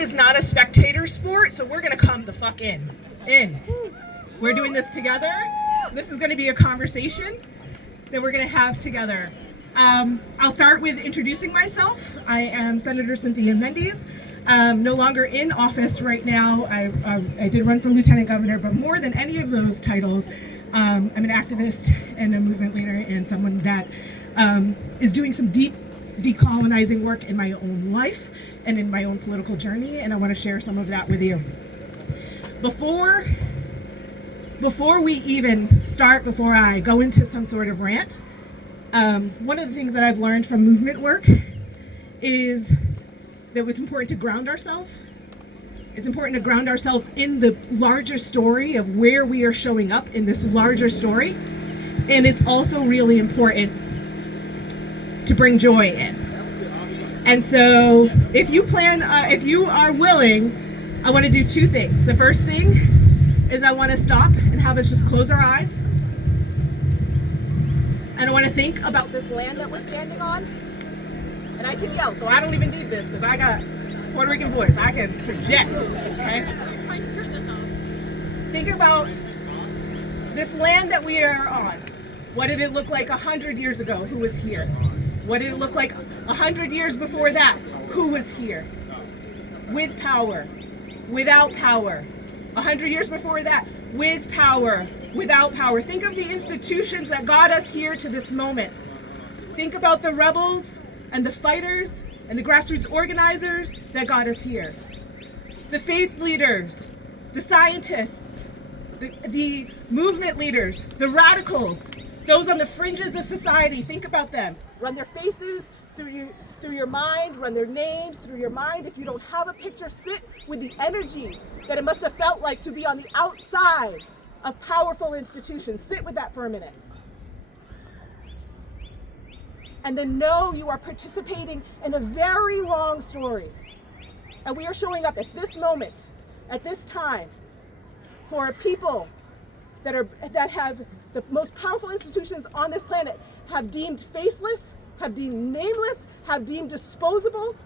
is not a spectator sport, so we're gonna come the fuck in. We're doing this together. This is gonna be a conversation that we're gonna have together. I'll start with introducing myself. I am Senator Cynthia Mendes. No longer in office right now. I did run for lieutenant governor, but more than any of those titles, I'm an activist and a movement leader and someone that is doing some deep decolonizing work in my own life and in my own political journey, and I want to share some of that with you. Before we even start, before I go into some sort of rant, one of the things that I've learned from movement work is that it's important to ground ourselves. It's important to ground ourselves in the larger story of where we are showing up in this larger story. And it's also really important to bring joy in. And so if you are willing, I want to do two things. The first thing is I want to stop and have us just close our eyes. And I want to think about this land that we're standing on. And I can yell, so I don't even need this because I got Puerto Rican voice. I can project, okay? Think about this land that we are on. What did it look like 100 years ago? Who was here? What did it look like 100 years before that? Who was here? With power, without power. 100 years before that, with power, without power. Think of the institutions that got us here to this moment. Think about the rebels and the fighters and the grassroots organizers that got us here. The faith leaders, the scientists, the movement leaders, the radicals, those on the fringes of society. Think about them. Run their faces through your mind, run their names through your mind. If you don't have a picture, sit with the energy that it must have felt like to be on the outside of powerful institutions. Sit with that for a minute. And then know you are participating in a very long story. And we are showing up at this moment, at this time, for a people that have the most powerful institutions on this planet have deemed faceless, have deemed nameless, have deemed disposable.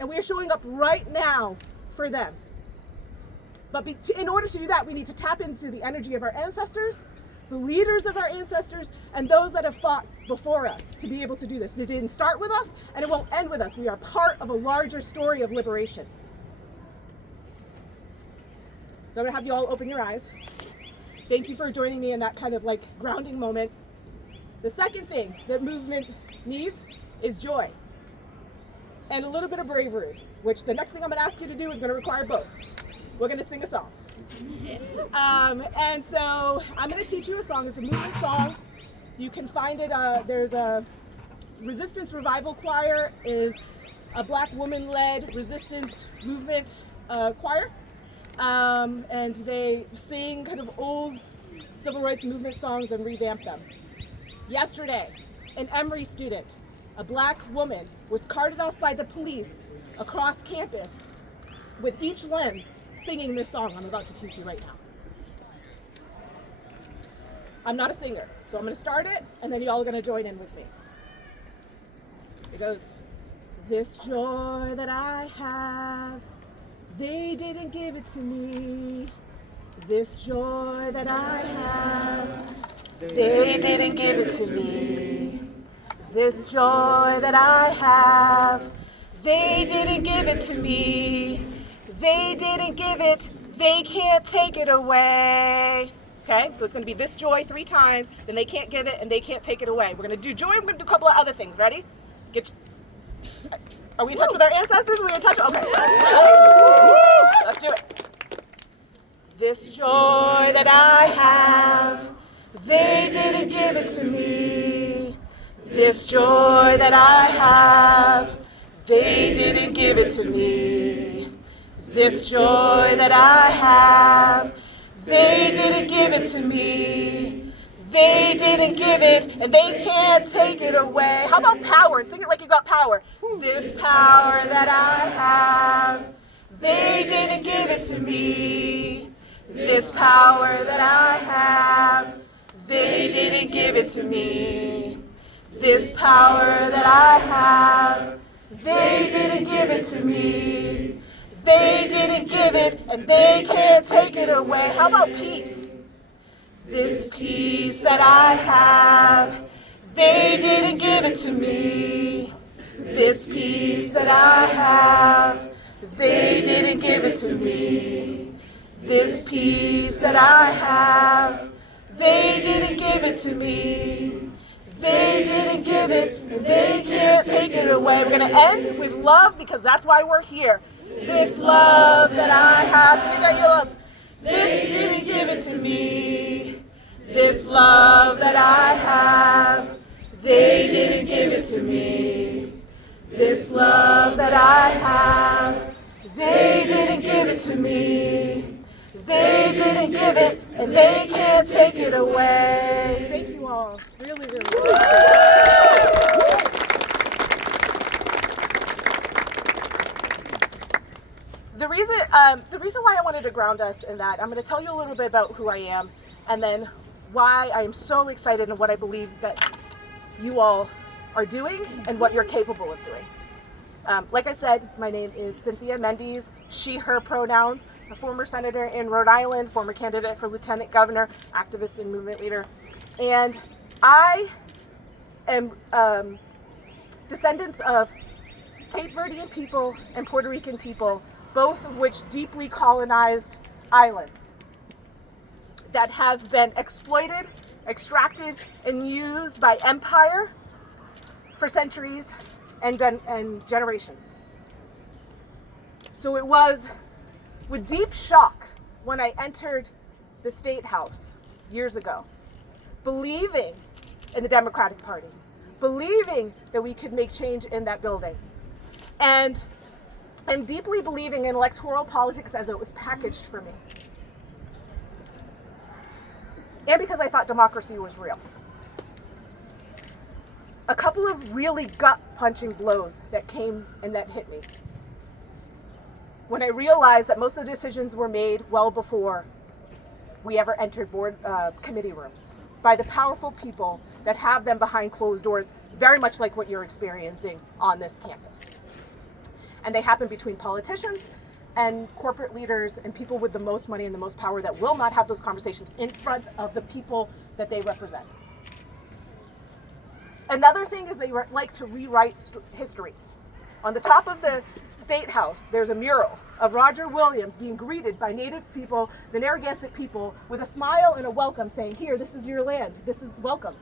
And we are showing up right now for them. But in order to do that, we need to tap into the energy of our ancestors, the leaders of our ancestors, and those that have fought before us to be able to do this. It didn't start with us, and it won't end with us. We are part of a larger story of liberation. So I'm gonna have you all open your eyes. Thank you for joining me in that kind of like grounding moment. The second thing that movement needs is joy and a little bit of bravery, which the next thing I'm gonna ask you to do is gonna require both. We're gonna sing a song. And so I'm gonna teach you a song. It's a movement song. You can find it, there's a Resistance Revival Choir, is a Black woman-led resistance movement choir. And they sing kind of old civil rights movement songs and revamp them. Yesterday, an Emory student, a Black woman, was carted off by the police across campus with each limb singing this song I'm about to teach you right now. I'm not a singer, so I'm going to start it, and then y'all are going to join in with me. It goes, this joy that I have, they didn't give it to me. This joy that I have, they didn't give it to me. This joy that I have, they didn't give it to me. They didn't give it, they can't take it away. Okay, so it's gonna be this joy 3 times, then they can't give it and they can't take it away. We're gonna do joy, we're gonna do a couple of other things. Ready? Are we in touch with our ancestors? Are we in touch? Okay. Let's do it. This joy that I have, they didn't give it to me. This joy that I have, they didn't give it to me. This joy that I have, they didn't give it to me. They didn't give it, and they can't take it away. How about power? Sing it like you got power. This power that I have, they didn't give it to me. This power that I have, they didn't give it to me. This power that I have, They didn't give it to me. They didn't give it, and they can't take it away. How about peace? This peace that I have, they didn't give it to me. This peace that I have, they didn't give it to me. This peace that I have, they didn't give it to me. They didn't give it, and they can't take it away. We're going to end with love because that's why we're here. This love that I have, say that you love. They didn't give it to me. This love that I have, they didn't give it to me. This love that I have, they didn't give it to me. They didn't give it, and they can't take it away. Thank you all. Really, really. The reason why I wanted to ground us in that, I'm going to tell you a little bit about who I am, and then why I am so excited and what I believe that you all are doing and what you're capable of doing. Like I said, my name is Cynthia Mendes, she, her pronouns, a former senator in Rhode Island, former candidate for lieutenant governor, activist and movement leader. And I am descendants of Cape Verdean people and Puerto Rican people, both of which deeply colonized islands that have been exploited, extracted, and used by empire for centuries and generations. So it was with deep shock when I entered the State House years ago, believing in the Democratic Party, believing that we could make change in that building, and deeply believing in electoral politics as it was packaged for me. And because I thought democracy was real. A couple of really gut-punching blows that came and that hit me when I realized that most of the decisions were made well before we ever entered board committee rooms by the powerful people that have them behind closed doors, very much like what you're experiencing on this campus. And they happen between politicians and corporate leaders and people with the most money and the most power that will not have those conversations in front of the people that they represent. Another thing is they like to rewrite history. On the top of the State House, there's a mural of Roger Williams being greeted by Native people, the Narragansett people, with a smile and a welcome saying, here, this is your land, this is welcome.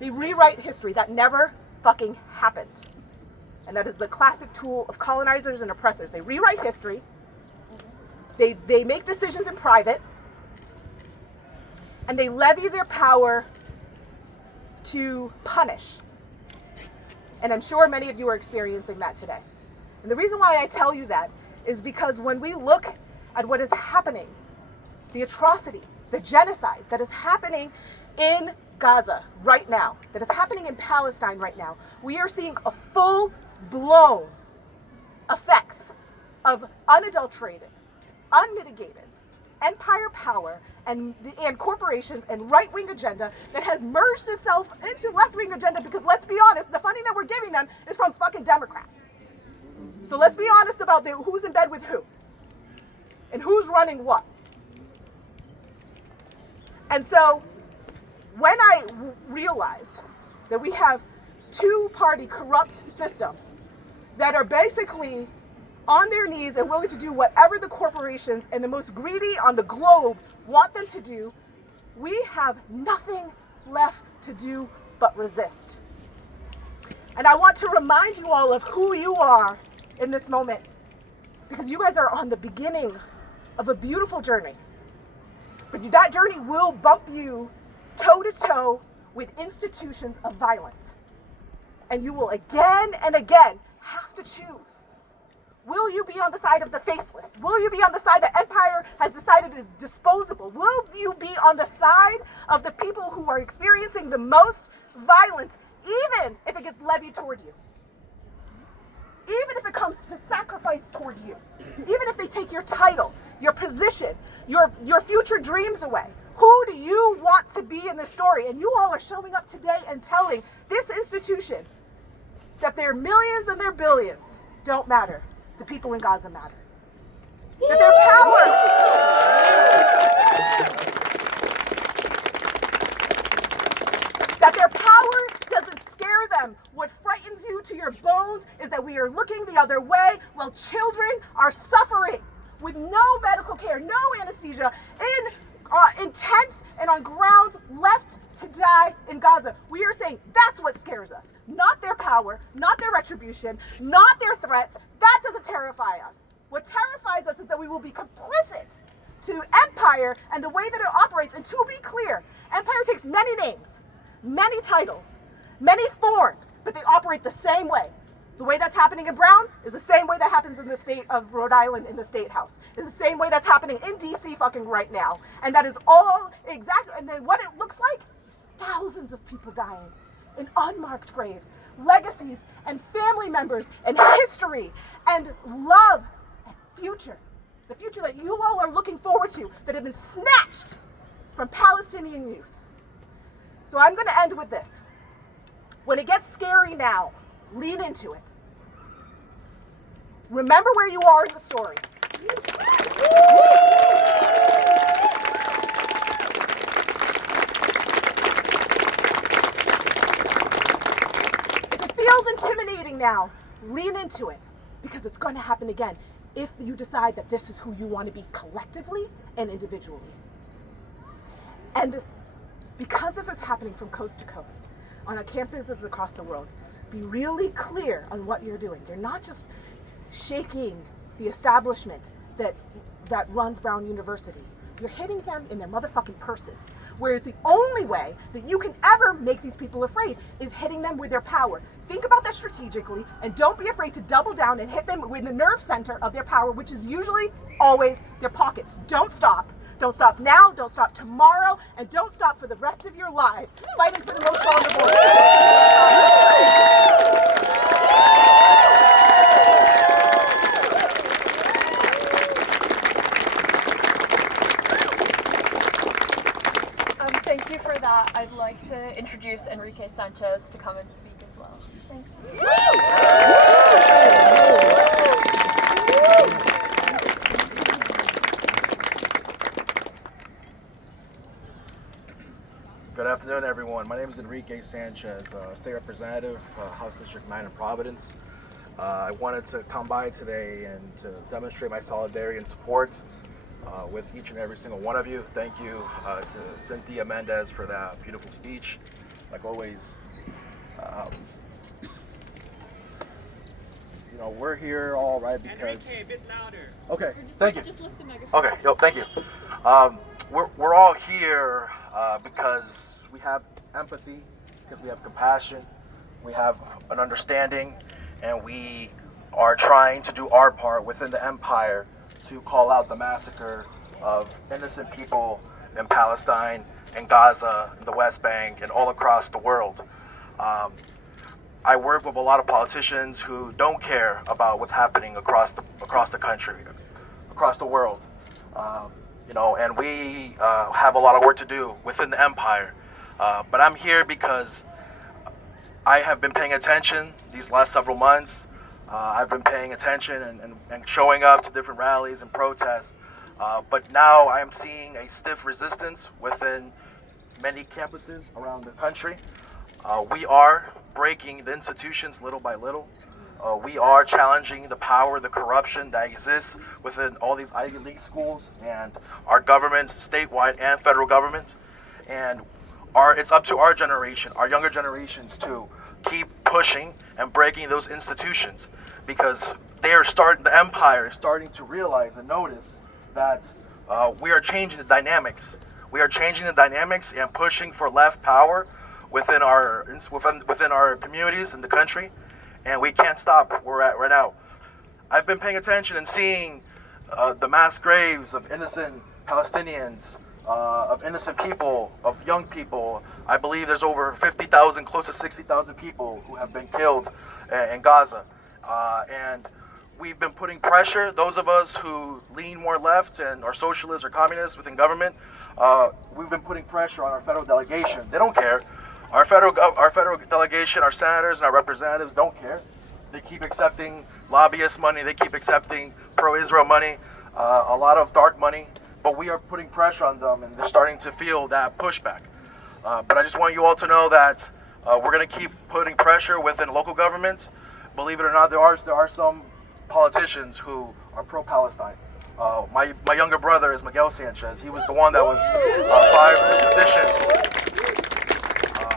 They rewrite history. That never fucking happened. And that is the classic tool of colonizers and oppressors. They rewrite history. They make decisions in private. And they levy their power to punish. And I'm sure many of you are experiencing that today. And the reason why I tell you that is because when we look at what is happening, the atrocity, the genocide that is happening in Gaza right now, that is happening in Palestine right now, we are seeing a full-blown effects of unadulterated, unmitigated empire power and corporations and right-wing agenda that has merged itself into left-wing agenda, because let's be honest, the funding that we're giving them is from fucking Democrats. So let's be honest about who's in bed with who and who's running what. And so when I realized that we have two-party corrupt system that are basically on their knees and willing to do whatever the corporations and the most greedy on the globe want them to do, we have nothing left to do but resist. And I want to remind you all of who you are in this moment, because you guys are on the beginning of a beautiful journey. But that journey will bump you toe-to-toe with institutions of violence. And you will again and again have to choose. Will you be on the side of the faceless? Will you be on the side that empire has decided is disposable? Will you be on the side of the people who are experiencing the most violence, even if it gets levied toward you? Even if it comes to sacrifice toward you? Even if they take your title, your position, your future dreams away? Who do you want to be in this story? And you all are showing up today and telling this institution that their millions and their billions don't matter. The people in Gaza matter. That their power doesn't scare them. What frightens you to your bones is that we are looking the other way while children are suffering with no medical care, no anesthesia, in tents and on grounds left to die in Gaza. We are saying that's what scares us. Not their power, not their retribution, not their threats. That doesn't terrify us. What terrifies us is that we will be complicit to empire and the way that it operates. And to be clear, empire takes many names, many titles, many forms, but they operate the same way. The way that's happening in Brown is the same way that happens in the state of Rhode Island in the State House. It's the same way that's happening in DC fucking right now. And that is all exactly, and then what it looks like is thousands of people dying in unmarked graves, legacies and family members and history and love and future. The future that you all are looking forward to that have been snatched from Palestinian youth. So I'm gonna end with this. When it gets scary now, lean into it. Remember where you are in the story. If it feels intimidating now, lean into it, because it's going to happen again if you decide that this is who you want to be collectively and individually. And because this is happening from coast to coast, on our campuses across the world, be really clear on what you're doing. You're not just shaking the establishment that runs Brown University. You're hitting them in their motherfucking purses. Whereas the only way that you can ever make these people afraid is hitting them with their power. Think about that strategically, and don't be afraid to double down and hit them with the nerve center of their power, which is usually always their pockets. Don't stop. Don't stop now, don't stop tomorrow, and don't stop for the rest of your lives fighting for the most vulnerable. Thank you for that. I'd like to introduce Enrique Sanchez to come and speak as well. Thank you. Good afternoon, everyone. My name is Enrique Sanchez, State Representative, House District 9 in Providence. I wanted to come by today and to demonstrate my solidarity and support with each and every single one of you. Thank you to Cynthia Mendez for that beautiful speech. Like always, we're here all right because... Enrique, a bit louder. Okay, thank you. Just lift the microphone. Okay, thank you. We're all here because we have empathy, because we have compassion, we have an understanding, and we are trying to do our part within the empire to call out the massacre of innocent people in Palestine, in Gaza, in the West Bank, and all across the world. I work with a lot of politicians who don't care about what's happening across the country, across the world. And we have a lot of work to do within the empire. But I'm here because I have been paying attention these last several months. I've been paying attention and showing up to different rallies and protests. But now I am seeing a stiff resistance within many campuses around the country. We are breaking the institutions little by little. We are challenging the power, the corruption that exists within all these Ivy League schools and our government, statewide and federal government. And it's up to our generation, our younger generations, to keep pushing and breaking those institutions, because the empire is starting to realize and notice that we are changing the dynamics. We are changing the dynamics and pushing for left power within our communities in the country. And we can't stop where we're at right now. I've been paying attention and seeing the mass graves of innocent Palestinians, of innocent people, of young people. I believe there's over 50,000, close to 60,000 people who have been killed in Gaza. And we've been putting pressure, those of us who lean more left and are socialists or communists within government, we've been putting pressure on our federal delegation. They don't care. Our federal delegation, our senators and our representatives don't care. They keep accepting lobbyist money. They keep accepting pro-Israel money, a lot of dark money. But we are putting pressure on them, and they're starting to feel that pushback. But I just want you all to know that we're going to keep putting pressure within local governments. Believe it or not, there are some politicians who are pro-Palestine. My younger brother is Miguel Sanchez. He was the one that was fired from his position.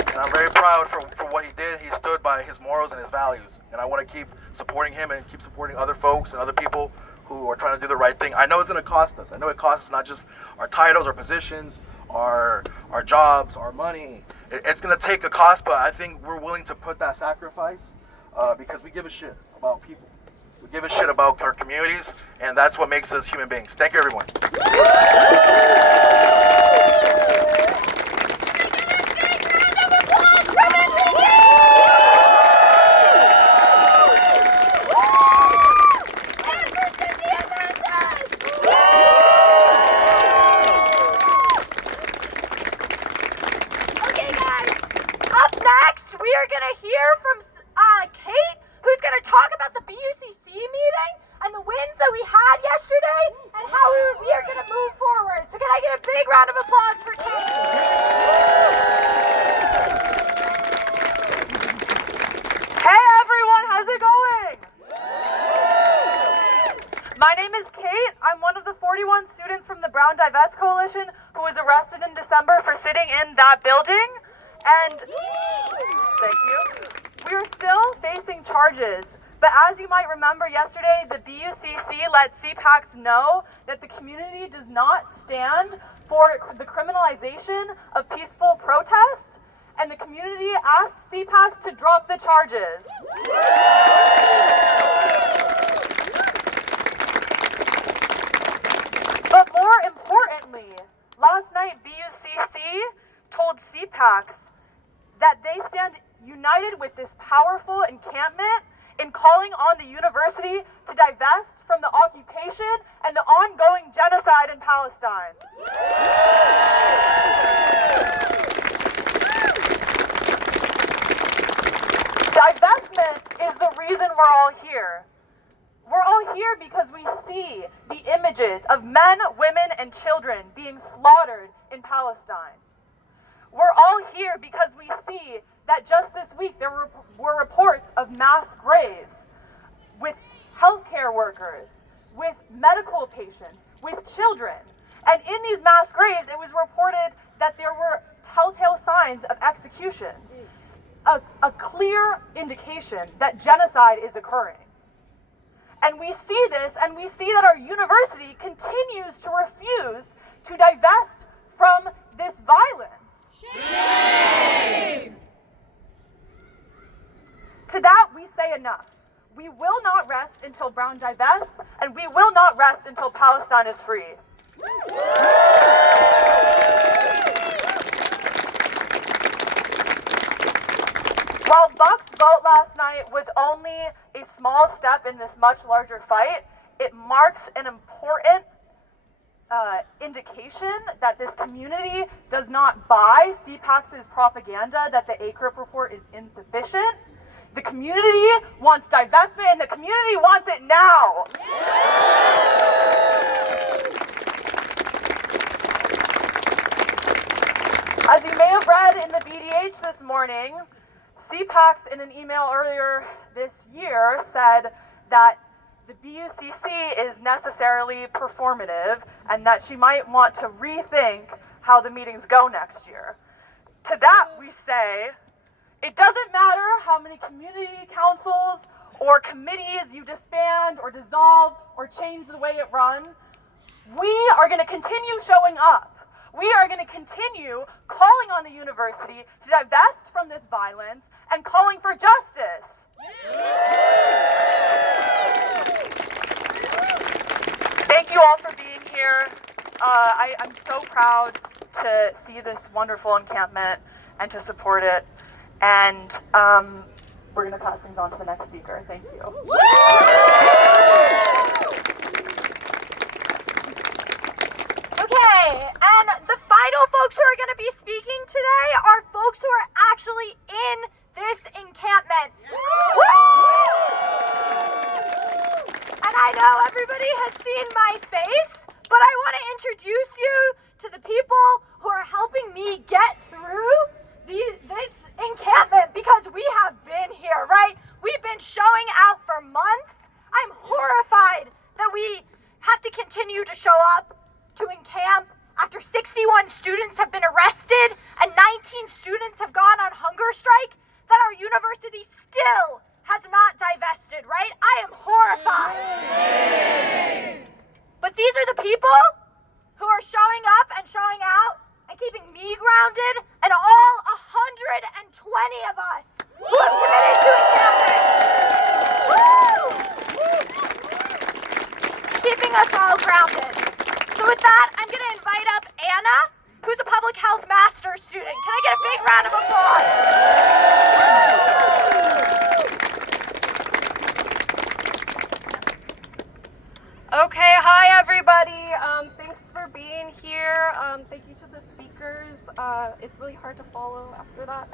And I'm very proud for what he did. He stood by his morals and his values. And I want to keep supporting him and keep supporting other folks and other people who are trying to do the right thing. I know it's going to cost us. I know it costs us not just our titles, our positions, our jobs, our money. It's going to take a cost, but I think we're willing to put that sacrifice because we give a shit about people. We give a shit about our communities, and that's what makes us human beings. Thank you, everyone. Okay, guys. Up next, we are going to hear from Kate, who's going to talk about the BUCC meeting and the wins that we had yesterday and how we are going to move forward. So can I get a big round of applause for Kate? Hey everyone, how's it going? My name is Kate. I'm one of the 41 students from the Brown Divest Coalition who was arrested in December for sitting in that building. And thank you. We are still facing charges. But as you might remember yesterday, the BUCC let CPACs know that the community does not stand for the criminalization of peaceful protest, and the community asked CPACs to drop the charges. But more importantly, last night BUCC told CPACs that they stand united with this powerful encampment in calling on the university to divest from the occupation and the ongoing genocide in Palestine. Divestment is the reason we're all here. We're all here because we see the images of men, women, and children being slaughtered in Palestine. We're all here because we see that just this week there were reports of mass graves with healthcare workers, with medical patients, with children. And in these mass graves, it was reported that there were telltale signs of executions, a clear indication that genocide is occurring. And we see this, and we see that our university continues to refuse to divest from this violence. Shame! To that we say enough. We will not rest until Brown divests, and we will not rest until Palestine is free. While Buck's vote last night was only a small step in this much larger fight, it marks an important indication that this community does not buy CPAC's propaganda that the ACRIP report is insufficient. The community wants divestment, and the community wants it now. As you may have read in the BDH this morning, CPACs in an email earlier this year said that the BUCC is necessarily performative and that she might want to rethink how the meetings go next year. To that we say, it doesn't matter how many community councils or committees you disband or dissolve or change the way it runs. We are going to continue showing up. We are going to continue calling on the university to divest from this violence and calling for justice. Thank you all for being here. I'm so proud to see this wonderful encampment and to support it. And we're going to pass things on to the next speaker. Thank you. Okay, and the final folks who are going to be speaking today are folks who are actually I know everybody has seen my face, but I want to introduce you to the people who are helping me get through this encampment, because we have been here, right? We've been showing out for months. I'm horrified that we have to continue to show up to encamp after 61 students have been arrested and 19 students have gone on hunger strike, that our university still has not divested, right? I am horrified. But these are the people who are showing up and showing out and keeping me grounded and all 120 of us who have committed to encampment. Keeping us all grounded. So with that, I'm going to invite up Anna, who's a public health master's student. Can I get a big round of applause? Okay, hi everybody. Thanks for being here. Thank you to the speakers. It's really hard to follow after that.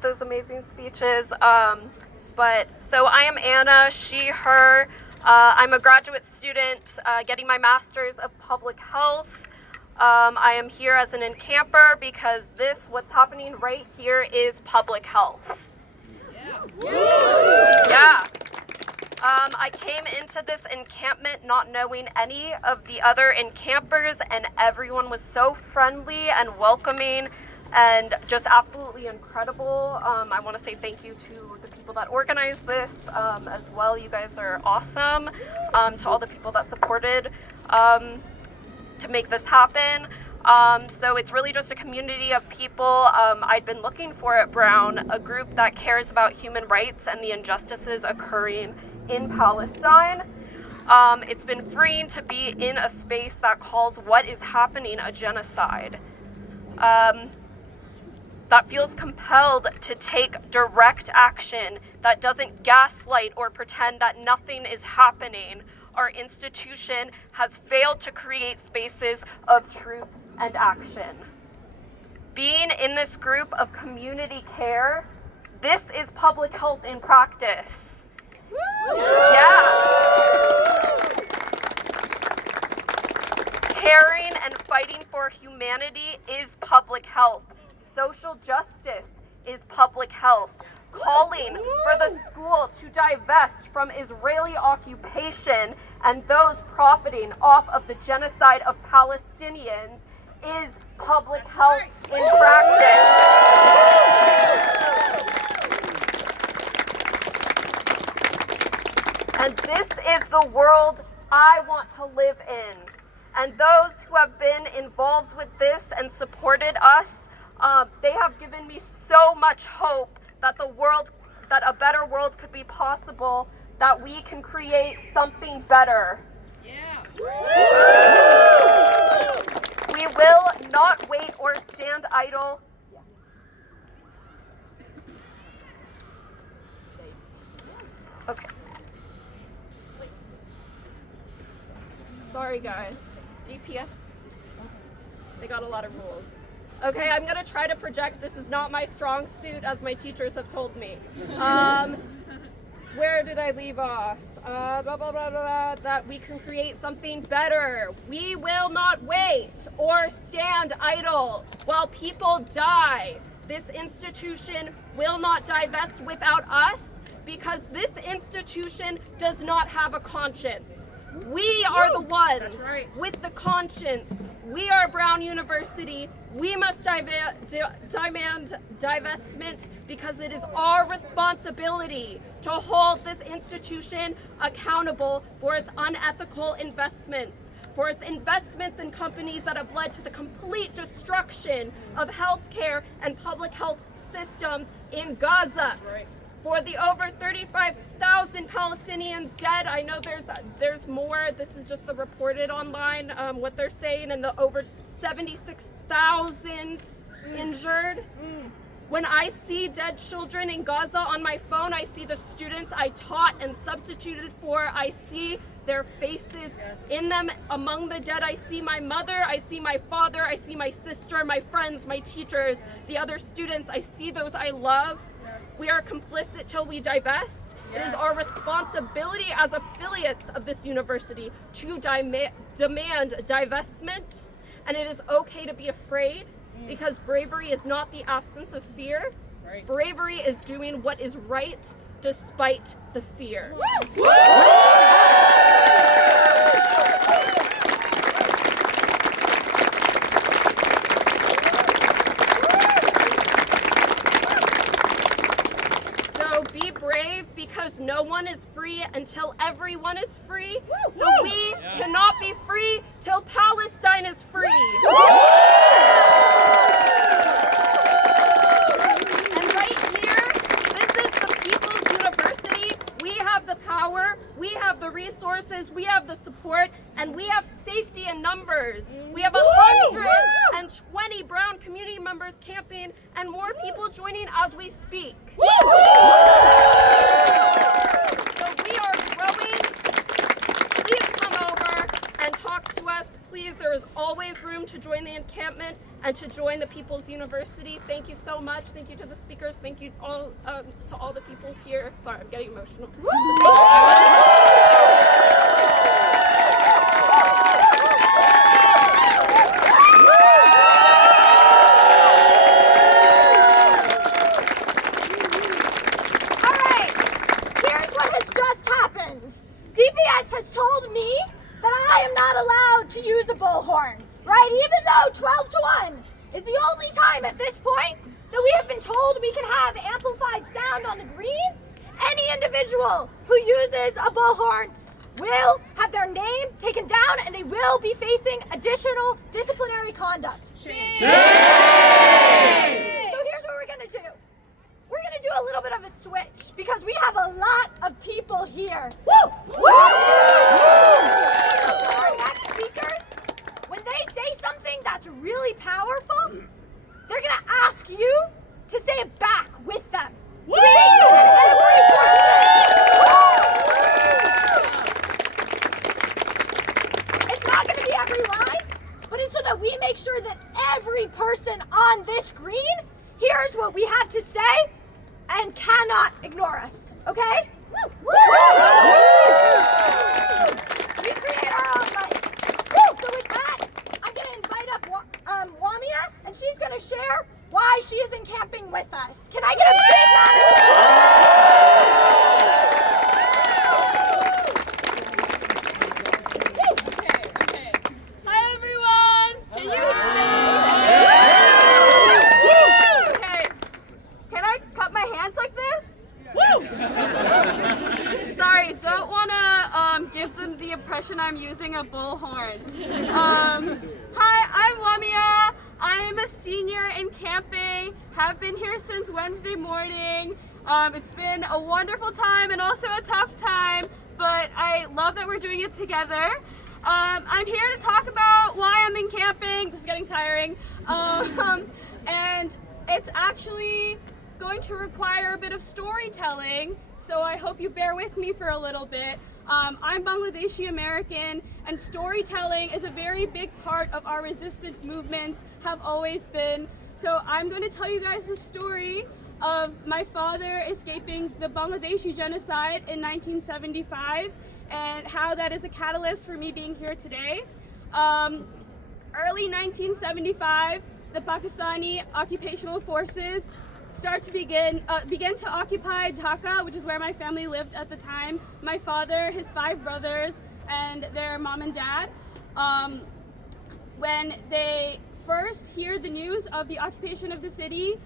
Those amazing speeches. So I am Anna, she, her. I'm a graduate student getting my master's of public health. I am here as an encamper because what's happening right here is public health. Yeah. I came into this encampment not knowing any of the other encampers, and everyone was so friendly and welcoming and just absolutely incredible. I want to say thank you to the people that organized this as well. You guys are awesome. To all the people that supported to make this happen. So it's really just a community of people I'd been looking for at Brown, a group that cares about human rights and the injustices occurring in Palestine. It's been freeing to be in a space that calls what is happening a genocide. That feels compelled to take direct action, that doesn't gaslight or pretend that nothing is happening. Our institution has failed to create spaces of truth and action. Being in this group of community care, this is public health in practice. Yeah. Caring and fighting for humanity is public health. Social justice is public health. Calling for the school to divest from Israeli occupation and those profiting off of the genocide of Palestinians is public health in practice. And this is the world I want to live in. And those who have been involved with this and supported us, they have given me so much hope that that a better world could be possible, that we can create something better. Yeah. We will not wait or stand idle. Okay. Sorry guys, DPS, they got a lot of rules. Okay, I'm gonna try to project. This is not my strong suit, as my teachers have told me. Where did I leave off? That we can create something better. We will not wait or stand idle while people die. This institution will not divest without us, because this institution does not have a conscience. We are the ones with the conscience. We are Brown University. We must demand divestment, because it is our responsibility to hold this institution accountable for its unethical investments, for its investments in companies that have led to the complete destruction of healthcare and public health systems in Gaza. For the over 35,000 Palestinians dead, I know there's more. This is just the reported online, what they're saying, and the over 76,000 injured. When I see dead children in Gaza on my phone, I see the students I taught and substituted for. I see their faces in them. Among the dead, I see my mother, I see my father, I see my sister, my friends, my teachers, the other students. I see those I love. We are complicit till we divest, It is our responsibility as affiliates of this university to demand divestment, and it is okay to be afraid, because bravery is not the absence of fear. Bravery is doing what is right despite the fear. So be brave, because no one is free until everyone is free. So we cannot be free till Palestine is free. And right here, this is the People's University. We have the power, we have the resources, we have the support, and we have safety in numbers. We have 120 Brown community members camping and more people joining as we speak. So we are growing. Please come over and talk to us. Please, there is always room to join the encampment and to join the People's University. Thank you so much. Thank you to the speakers. Thank you all to all the people here. Sorry, I'm getting emotional. DPS has told me that I am not allowed to use a bullhorn, right? Even though 12 to 1 is the only time at this point that we have been told we can have amplified sound on the green, any individual who uses a bullhorn will have their name taken down and they will be facing additional disciplinary conduct. Shame. So here's what we're gonna do. We're gonna do a little bit of a switch because we have a lot of people here. Woo! Woo! Our next speakers, when they say something that's really powerful, they're gonna ask you to say it back with them. So we make sure that it's not gonna be every line, but it's so that we make sure that every person on this screen here's what we have to say and cannot ignore us, okay? Woo! Woo! We create our own mics. So with that, I'm gonna invite up Wamia, and she's gonna share why she is encamping with us. Can I get a big round of applause? Okay. Hi everyone! Can you hear me? Okay. Can I cut my hands like this? Sorry, don't want to give them the impression I'm using a bullhorn. Hi, I'm Wamia. I'm a senior in camping. Have been here since Wednesday morning. It's been a wonderful time and also a tough time, but I love that we're doing it together. I'm here to talk about why I'm in camping. This is getting tiring. And it's actually going to require a bit of storytelling, so I hope you bear with me for a little bit. I'm Bangladeshi American, and storytelling is a very big part of our resistance movements, have always been. So I'm going to tell you guys the story of my father escaping the Bangladeshi genocide in 1975 and how that is a catalyst for me being here today. Early 1975, the Pakistani occupational forces began to occupy Dhaka, which is where my family lived at the time. My father, his 5 brothers, and their mom and dad. When they first hear the news of the occupation of the city,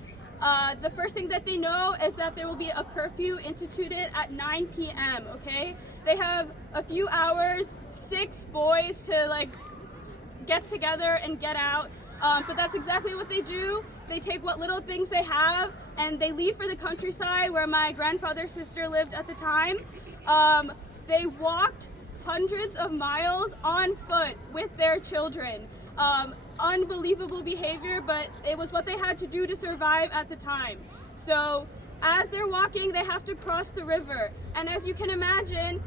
the first thing that they know is that there will be a curfew instituted at 9 p.m., okay? They have a few hours, 6 boys to get together and get out. But that's exactly what they do. They take what little things they have and they leave for the countryside where my grandfather's sister lived at the time. They walked hundreds of miles on foot with their children. Unbelievable behavior, but it was what they had to do to survive at the time. So as they're walking, they have to cross the river. And as you can imagine,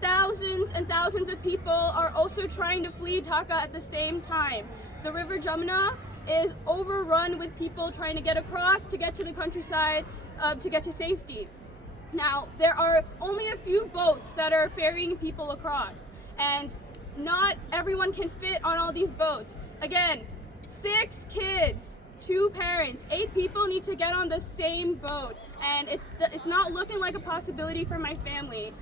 thousands and thousands of people are also trying to flee Dhaka at the same time. The River Jamuna is overrun with people trying to get across, to get to the countryside, to get to safety. Now, there are only a few boats that are ferrying people across, and not everyone can fit on all these boats. Again, 6 kids, 2 parents, 8 people need to get on the same boat, and it's not looking like a possibility for my family.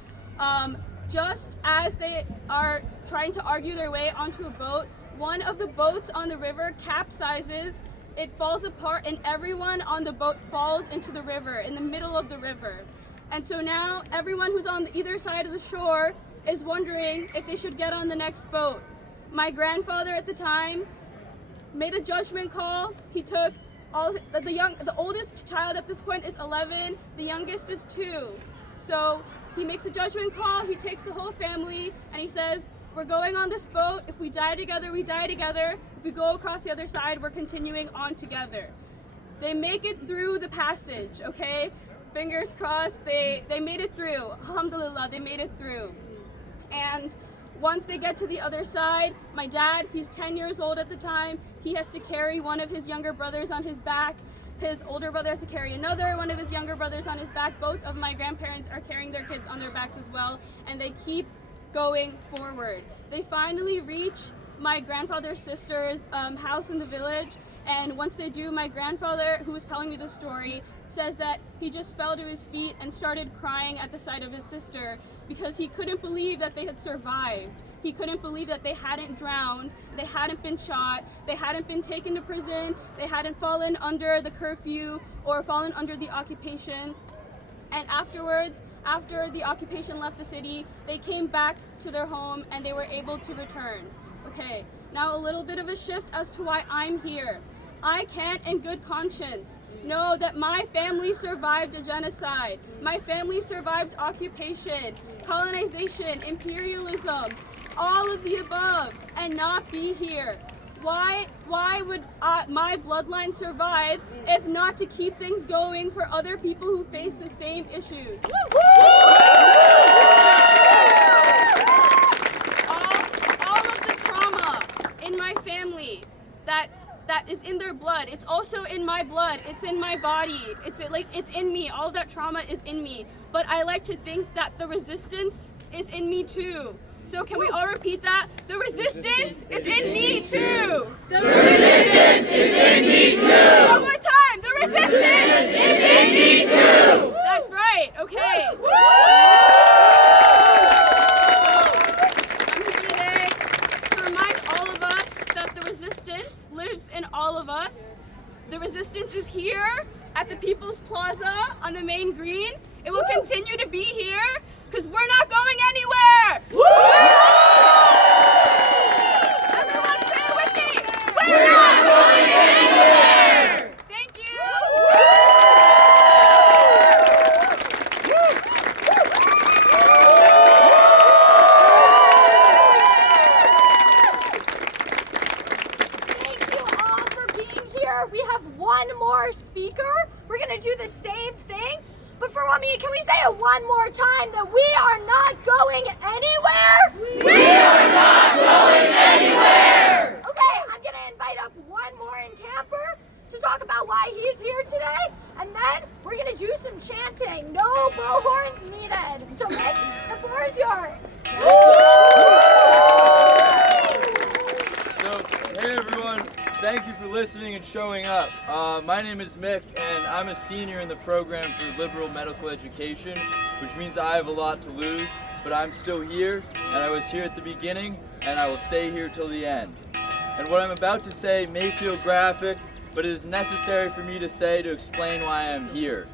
Just as they are trying to argue their way onto a boat, one of the boats on the river capsizes, it falls apart, and everyone on the boat falls into the river, in the middle of the river. And so now everyone who's on either side of the shore is wondering if they should get on the next boat. My grandfather at the time made a judgment call. He took the oldest child at this point is 11, the youngest is 2. So he makes a judgment call, he takes the whole family, and he says, we're going on this boat. If we die together, we die together. If we go across the other side, we're continuing on together. They make it through the passage, okay? Fingers crossed, they made it through. Alhamdulillah, they made it through. And once they get to the other side, my dad, he's 10 years old at the time, he has to carry one of his younger brothers on his back. His older brother has to carry another one of his younger brothers on his back. Both of my grandparents are carrying their kids on their backs as well, and they keep going forward. They finally reach my grandfather's sister's house in the village, and once they do, my grandfather, who was telling me the story, says that he just fell to his feet and started crying at the sight of his sister because he couldn't believe that they had survived. He couldn't believe that they hadn't drowned, they hadn't been shot, they hadn't been taken to prison, they hadn't fallen under the curfew or fallen under the occupation. And afterwards, after the occupation left the city, they came back to their home and they were able to return. Okay, now a little bit of a shift as to why I'm here. I can't in good conscience know that my family survived a genocide. My family survived occupation, colonization, imperialism, all of the above, and not be here. Why would my bloodline survive if not to keep things going for other people who face the same issues? All of the trauma in my family that is in their blood, it's also in my blood, it's in my body, it's in me, all that trauma is in me. But I like to think that the resistance is in me too. So can we all repeat that? The resistance is in me too! The resistance is in me too! One more time! The resistance is in me too! That's right, okay. I'm here today to remind all of us that the resistance lives in all of us. The resistance is here at the People's Plaza on the main green. It will continue to be here because we're not going anywhere! Everyone say it with me! We're not going anywhere! Thank you! Thank you all for being here. We have one more speaker. We're gonna do the same thing. But for me, can we say it one more time that we are not going anywhere? We are not going anywhere! Okay, I'm gonna invite up one more Encamper to talk about why he's here today, and then we're gonna do some chanting. No bullhorns needed. So Nick, the floor is yours. So, hey everyone, thank you for listening and showing up. My name is Mick, and I'm a senior in the program for liberal medical education, which means I have a lot to lose, but I'm still here, and I was here at the beginning, and I will stay here till the end. And what I'm about to say may feel graphic, but it is necessary for me to say to explain why I'm here.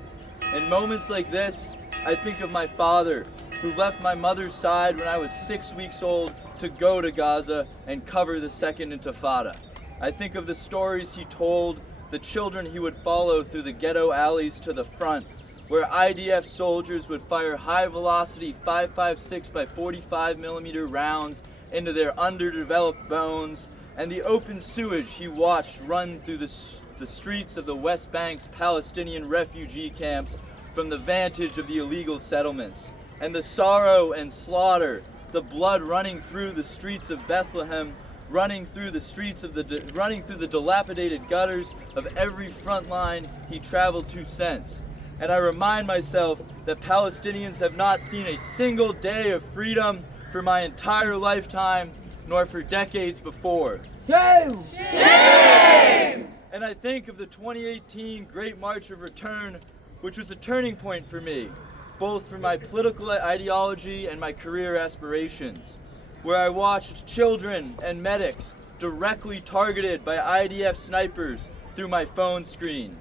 In moments like this, I think of my father, who left my mother's side when I was 6 weeks old to go to Gaza and cover the Second Intifada. I think of the stories he told, the children he would follow through the ghetto alleys to the front, where IDF soldiers would fire high-velocity 5.56 by 45 millimeter rounds into their underdeveloped bones, and the open sewage he watched run through the streets of the West Bank's Palestinian refugee camps from the vantage of the illegal settlements, and the sorrow and slaughter, the blood running through the streets of Bethlehem, running through the dilapidated gutters of every front line he traveled to since. and I remind myself that Palestinians have not seen a single day of freedom for my entire lifetime, nor for decades before. Shame! Shame! And I think of the 2018 Great March of Return, which was a turning point for me, both for my political ideology and my career aspirations, where I watched children and medics directly targeted by IDF snipers through my phone screen.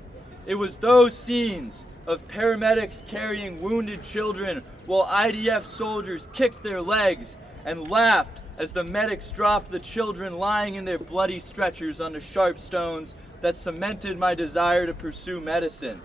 It was those scenes of paramedics carrying wounded children while IDF soldiers kicked their legs and laughed as the medics dropped the children lying in their bloody stretchers onto sharp stones that cemented my desire to pursue medicine.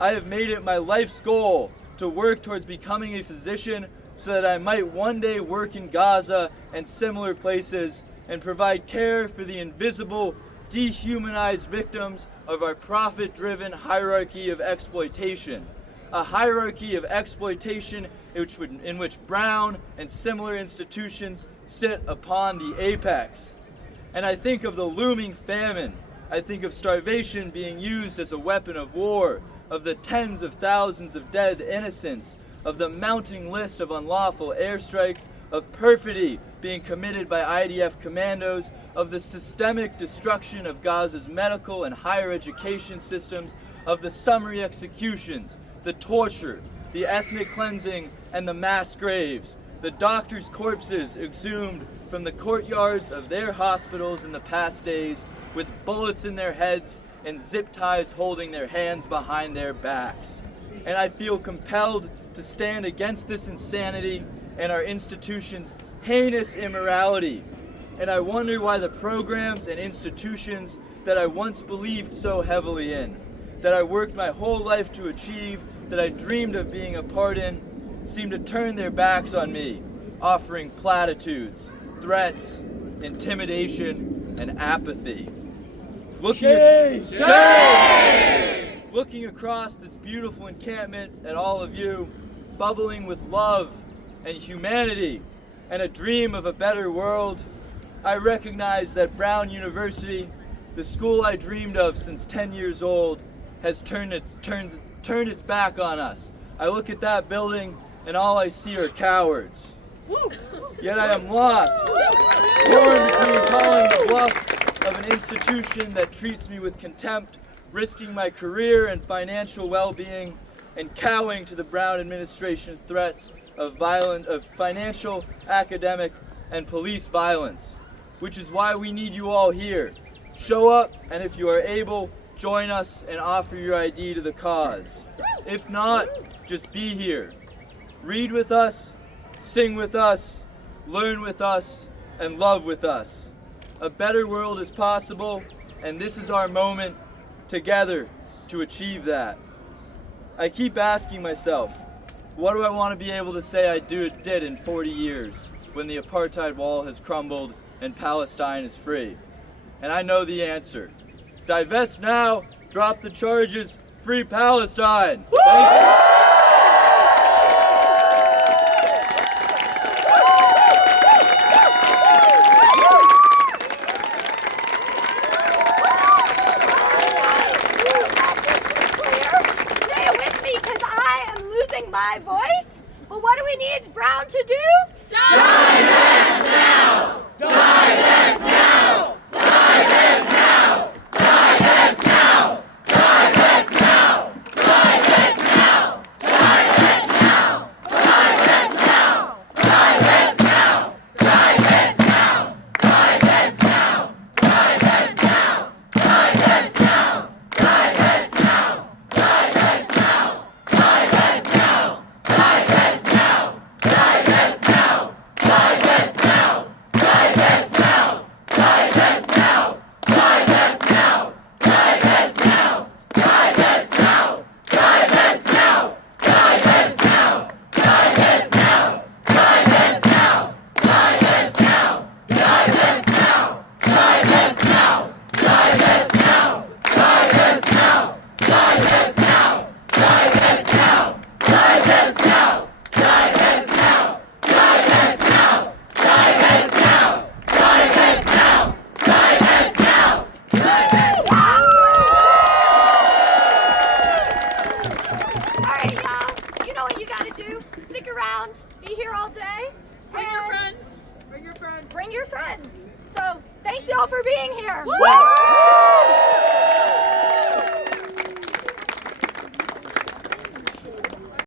I have made it my life's goal to work towards becoming a physician so that I might one day work in Gaza and similar places and provide care for the invisible, dehumanized victims of our profit-driven hierarchy of exploitation. A hierarchy of exploitation in which Brown and similar institutions sit upon the apex. And I think of the looming famine. I think of starvation being used as a weapon of war, of the tens of thousands of dead innocents, of the mounting list of unlawful airstrikes, of perfidy being committed by IDF commandos, of the systemic destruction of Gaza's medical and higher education systems, of the summary executions, the torture, the ethnic cleansing, and the mass graves, the doctors' corpses exhumed from the courtyards of their hospitals in the past days with bullets in their heads and zip ties holding their hands behind their backs. And I feel compelled to stand against this insanity and our institutions' heinous immorality. And I wonder why the programs and institutions that I once believed so heavily in, that I worked my whole life to achieve, that I dreamed of being a part in, seem to turn their backs on me, offering platitudes, threats, intimidation, and apathy. Looking across this beautiful encampment at all of you, bubbling with love and humanity and a dream of a better world, I recognize that Brown University, the school I dreamed of since 10 years old, has turned its back on us. I look at that building and all I see are cowards. Yet I am lost, torn between calling the bluff of an institution that treats me with contempt, risking my career and financial well-being, and cowing to the Brown administration's threats of financial, academic, and police violence, which is why we need you all here. Show up, and if you are able, join us and offer your ID to the cause. If not, just be here. Read with us, sing with us, learn with us, and love with us. A better world is possible, and this is our moment together to achieve that. I keep asking myself, what do I want to be able to say I did in 40 years when the apartheid wall has crumbled and Palestine is free? And I know the answer. Divest now, drop the charges, free Palestine. Thank you. My voice? Well, what do we need Brown to do? Divest now! Divest now! Divest now! Divest now! Divest now! Divest now! friends. So thanks y'all for being here. Woo!